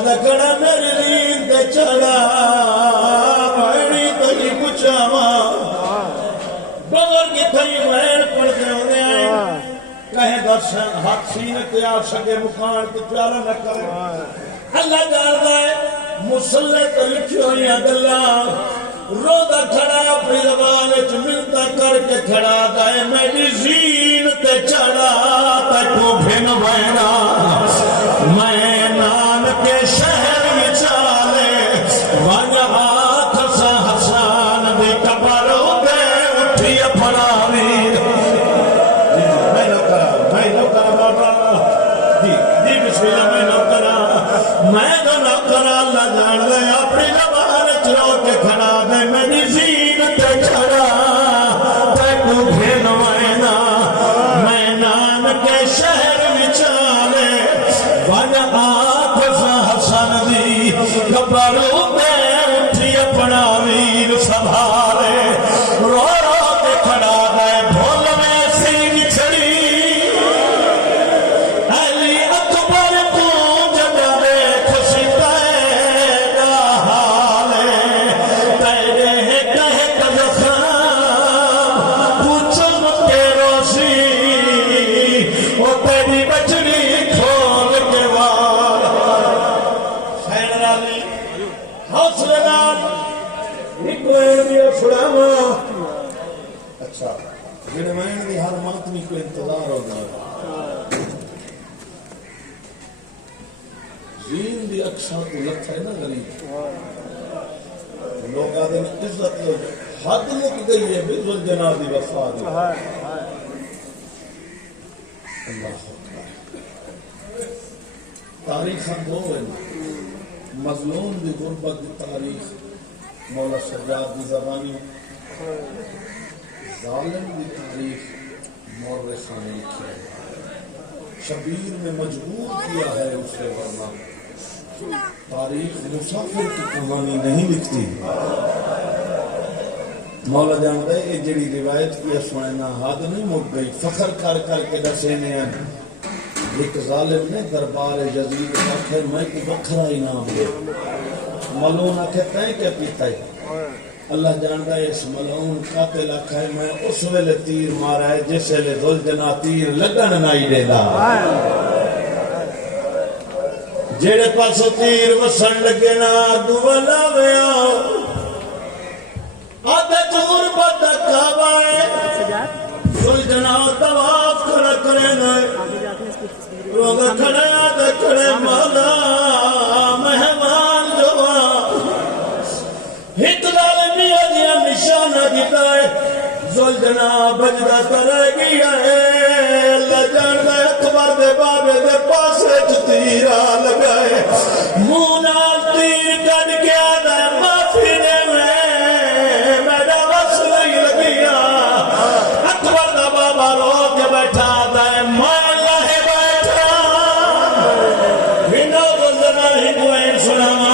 دا کڑا میری نیند دے چڑا بھائی تھی پچھاوا بغیر کی تھی وین پڑھتے ہونے آئے کہیں درشن حق سینے تے آ سکے مکان تو پیارا نہ کرے اللہ جانتا ہے مسلح تو لکھی ہوئی اللہ رودا کھڑا اپنی زبان وچ ملتا کر کے کھڑا دے میری زین تے چڑھا تے تو بھن وینا میں نام کے شہر میں چالے وانا ہاتھ سا حسان دے کبروں دے اٹھی اپنا ویر میں نو کرا بابا دی بسم اللہ میں نو کرا اللہ جان دے اپنی زبان چلو کے کھڑا دے میری زین تے چڑھا تے تو بھن وینا میں نام کے شہر میں چالے وانا ہاتھ سا حسن دی کبروں دے اٹھی اپنا ویر سنبھالے رو رو کے کھڑا دے بھول میں سینگ چھڑی علی اکبر کو جگہ دے خوشی تیرا حال تیرے کہے زخم پوچھم کے روشی وہ تیری بچڑی کھول کے وار خیر رالی حوصلہ نال نکلے دیا چھڑاوا اچھا جڑے میں دی ہر ماتمی کو انتظار ہوگا زین دی اکشاں کو لکھ ہے نا غریب لوگ آدھے عزت حد مک گئی ہے بھی زلجنا دی وفا دی اللہ اکبر تاریخ ہم دو ہیں مظلوم دی غربت دی تاریخ مولا سجاد دی زبانی ظالم دی تاریخ مورخان نے لکھی ہے شبیر نے مجبور کیا ہے اسے ورنہ تاریخ مسافر کی کہانی نہیں لکھتی مولا جانتا ہے یہ جڑی روایت کی سننا حد نہیں مک گئی فخر کر کر کے دسینے ہیں ایک ظالم نے دربار یزید آخر میں کوئی بکھرا انعام دے ملعون آخر تائیں کیا پیتا ہے اللہ جانتا ہے اس ملعون قاتل آخر ہے میں اس ویلے تیر مارا ہے جس ویلے زلجنا تیر لگن نہیں دے دا جیڑے پاسو تیر وسن لگے نا دولا ویا آدھے چور بدا کعبہ ہے زلجنا طواف کھڑا کرے گئے روگا کھڑے آدھے کھڑے مولا مہمان جوا ہتلال میاں نشانہ دیتا ہے زلجنا بجدہ کرے گیا ہے لجان دے اکبر دے بابے دے پاسے تیرا لگائے مونا تیر کٹ گیا دے معافی دے میں میرا بس نہیں لگیا اکبر دا بابا رو کے بیٹھا دے میں لہے بیٹھا ہنو زلجنا ہی کوئی سناما